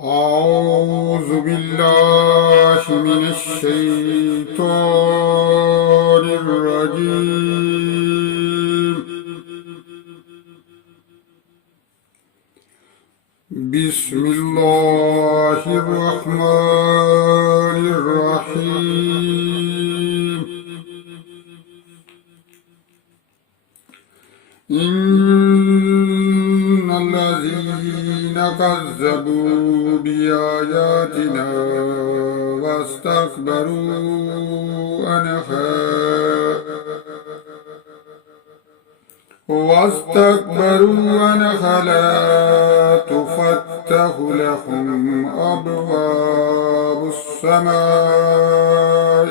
أعوذ بالله من الشيطان الرجيم. بسم الله الرحمن الرحيم. إن الذين كذبوا بآياتنا واستكبروا عنها لا تفتح لهم أبواب السماء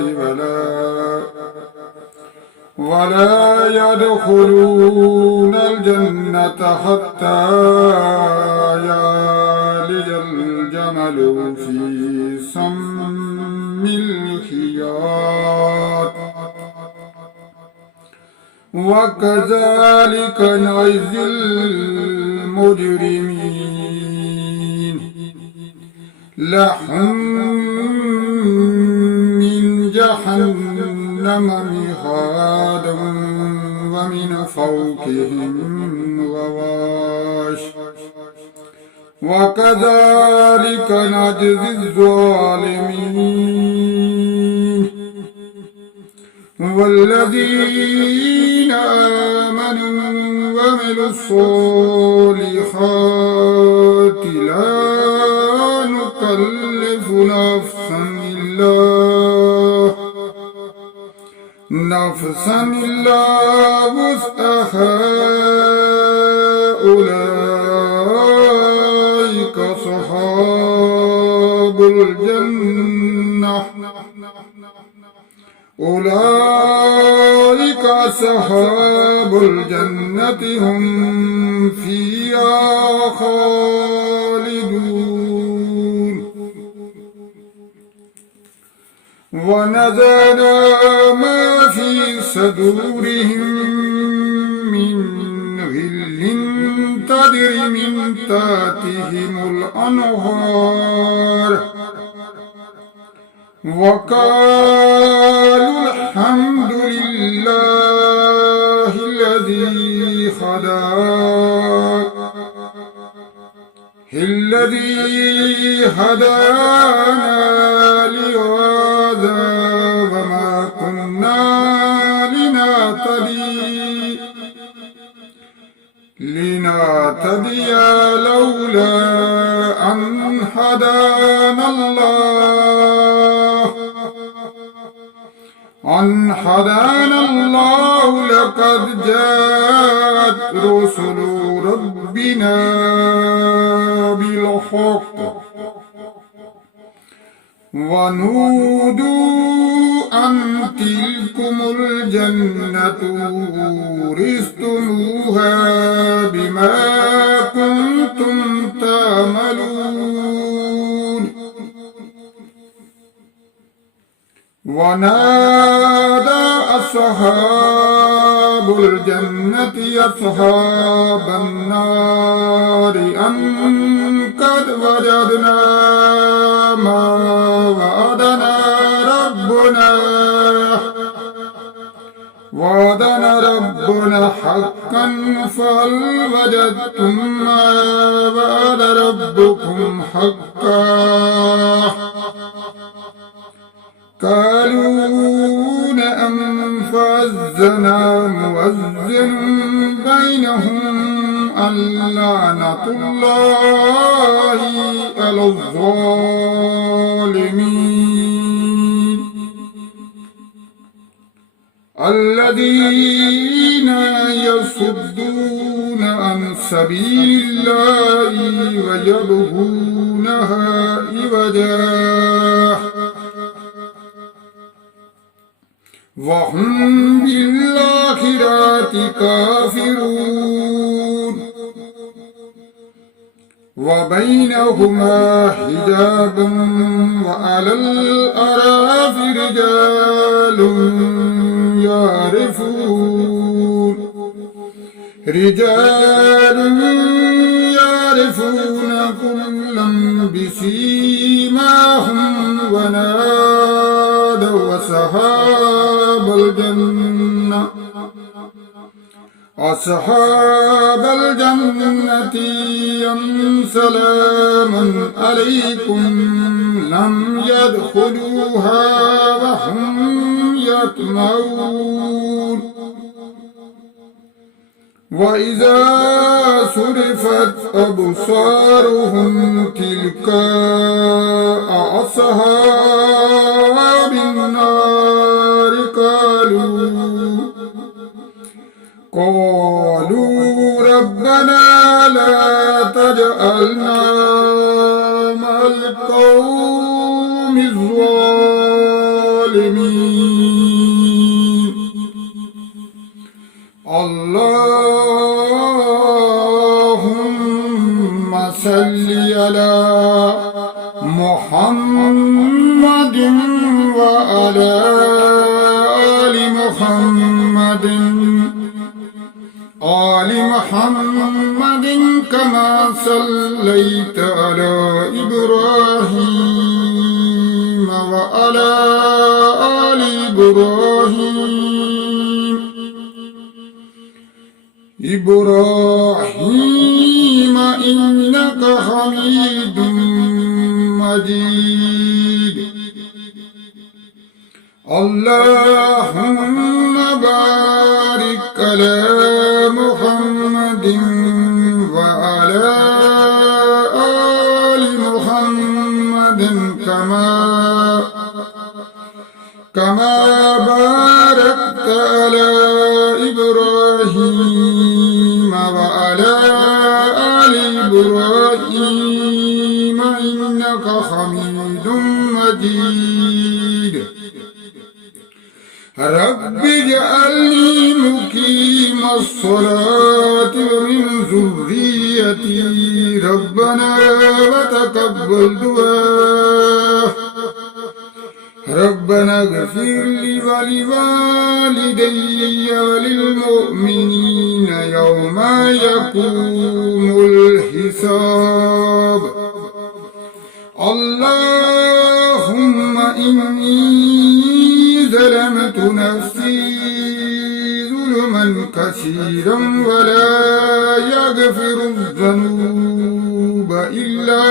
ولا يدخلون الجنة حتى يلج الجمل في سم الخياط وكذلك نجزي المجرمين. لهم من جهنم مهاد ومن فوقهم غواش وكذلك نجزي الظالمين. والذين آمنوا وعملوا الصالحات لا نكلف نفسا إلا وسعها. أولئك أصحاب الجنة هم فيها خالدون. ونزعنا ما في صدورهم من غل تجري من تحتهم الأنهار وقالوا الحمد لله الذي هدانا لهذا وما كنا لنهتدي لولا أن هدانا الله لقد جاءت رسل ربنا بالحق ونودوا أن تلكم الجنة أورثتموها بما كنتم تعملون. ونادى أصحاب الجنة أصحاب النار أن قد وجدنا ما وعدنا ربنا حقا فهل وجدتم ما وعد ربكم حقا. قالوا نعم فأذن مؤذن بينهم اللعنة الله على الظالمين. الذين يصدون عن سبيل الله ويبغونها عوجا وهم بالآخرة كافرون. وبينهما حجاب وعلى الأعراف رجال يعرفون كلا بسيماهم ونادوا أصحاب الجنة أن سلاما عليكم لم يدخلوها وهم يطمعون وإذا صرفت أبصارهم تلقاء أصحاب النار قالوا ربنا لا تجعلنا مع القوم الظالمين اللهم صل على محمد وعلى آل محمد كما صليت على إبراهيم وعلى آل إبراهيم إنك حميد مجيد اللهم بارك على محمد وعلى آل محمد كما باركت على إبراهيم وعلى آل إبراهيم إنك حميد مجيد رب اجعلني مقيم الصلاة ومن ذريتي ربنا وتقبل دعاء ربنا اغفر لي ولوالدي وللمؤمنين يوم يقوم الحساب اللهم إني ظلمت نفسي ظلما كثيرا ولا يغفر الذنوب إلا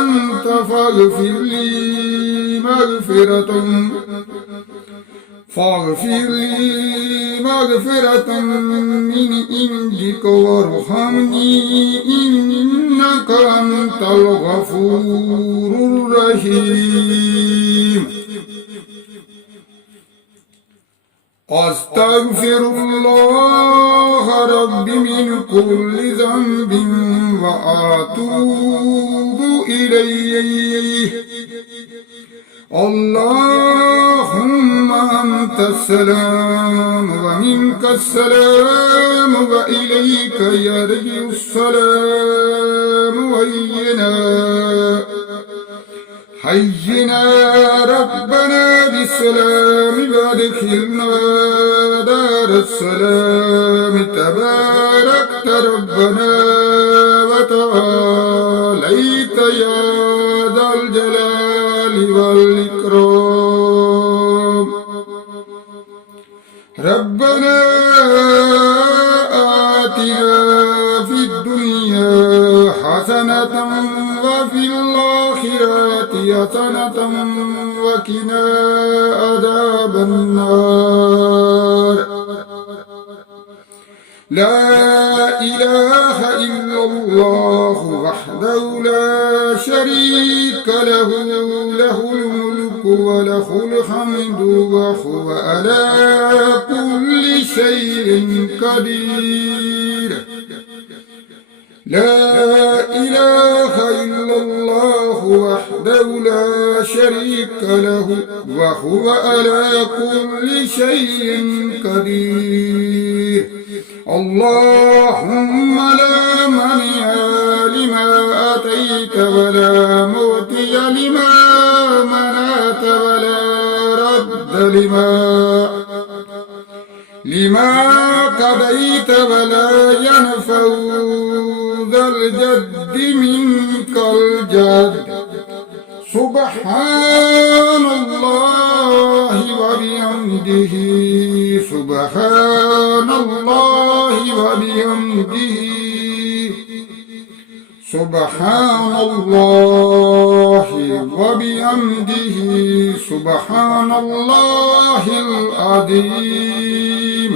أنت فاغفر لي مغفرة من عندك وارحمني إنك أنت الغفور الرحيم أستغفر الله ربي من كل ذنب وأتوب إليه اللهم أنت السلام ومنك السلام وإليك يرجع السلام حينا ربنا بالسلام وادخلنا دار السلام تباركت ربنا وتعاليت يا ذا الجلال والإكرام ربنا آتنا في الدنيا حسنة وفي الآخرة حسنة وقنا عذاب النار لا إله إلا الله وحده لا شريك له له الملك وله الحمد وهو على كل شيء قدير لا إله إلا الله وحده لا شريك له وهو على كل شيء قدير اللهم لا مانع لما أتيت ولا معطي لما منعت ولا رد لما قضيت ولا ينفع ذا الجد منك الجد سبحان الله وبحمده سبحان الله وبحمده سبحان الله وبحمده سبحان الله العظيم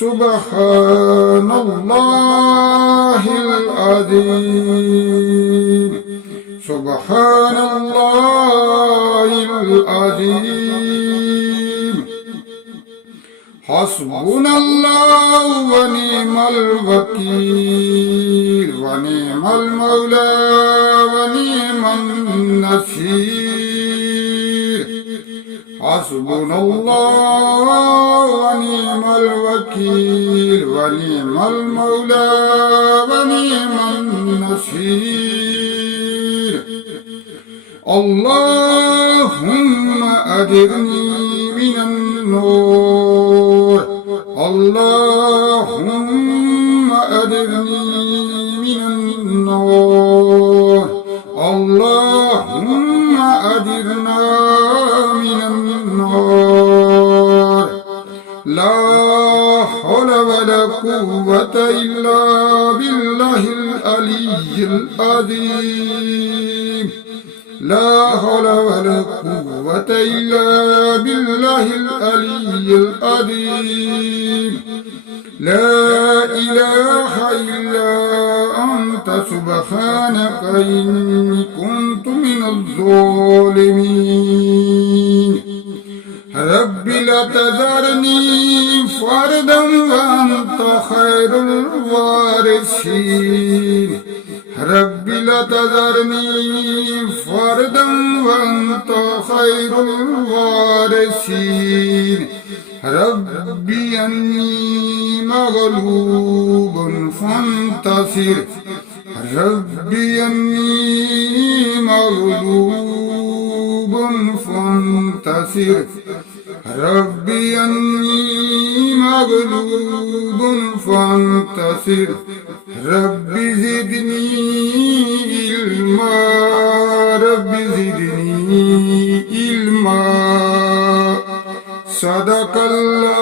سبحان الله العظيم سبحان الله العظيم حسبنا الله ونعم الوكيل ونعم المولى ونعم النصير حسبنا الله ونعم الوكيل ونعم المولى ونعم النصير اللهم أجرني من النار اللهم أجرني من النار اللهم أجرنا من النار لا حول ولا قوة إلا بالله العلي العظيم لا حول ولا قوة إلا بالله العلي العظيم لا إله إلا أنت سبحانك إني كنت من الظالمين رب لا تذرني فردا وأنت خير الوارثين رب لا تذرني فردا وأنت خير الوارثين ربي أني مغلوب فانتصر ربي أني مغلوب فانتصر ربي أني مغلوب فانتصر ربي زدني علما ربي زدني علما صدق الله